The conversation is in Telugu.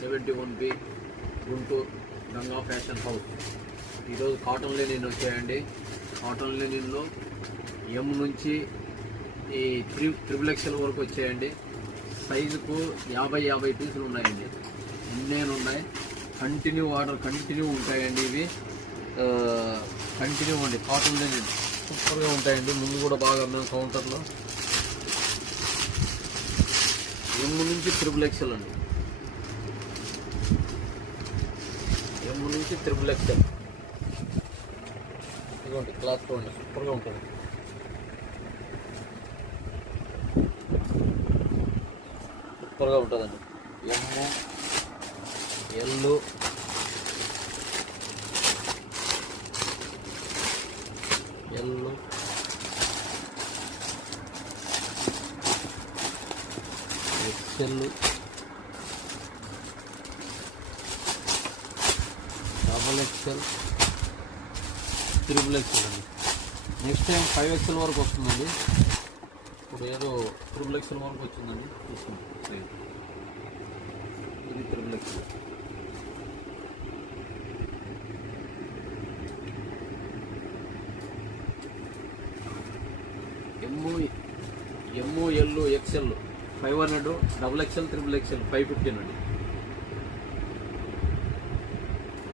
71B Guntur Ganga fashion house. ఈరోజు కాటన్ లెనిన్ వచ్చాయండి. కాటన్ లెనిన్లో ఎం నుంచి ఈ ట్రిపుల్ ఎక్స్ఎల్ వరకు వచ్చాయండి. సైజుకు 50 పీసులు ఉన్నాయండి. ఇన్నేను ఉన్నాయి. కంటిన్యూ ఆర్డర్ కంటిన్యూ ఉంటాయండి. ఇవి కంటిన్యూ అండి. కాటన్ లెనిన్ సూపర్గా ఉంటాయండి. ముందు కూడా బాగా అన్నాం కౌంటర్లో. ఎం నుంచి ట్రిపుల్ ఎక్స్ఎల్ అండి. ఎం నుంచి ట్రిపుల్ ఎక్స్ఎల్. ఇదిగోండి క్లాత్ చూడండి, సూపర్గా ఉంటుంది. సూపర్గా ఉంటుందండి. M, L, XL, double XL, triple XL అండి. నెక్స్ట్ టైం 5 ఎక్స్ఎల్ వరకు వస్తుందండి. ఇప్పుడు ఏదో ట్రిపుల్ ఎక్స్ఎల్ వరకు వచ్చిందండి. చూసుకోండి, ఇది triple XL. M, L, XL 500, double XL, triple XL 515 అండి.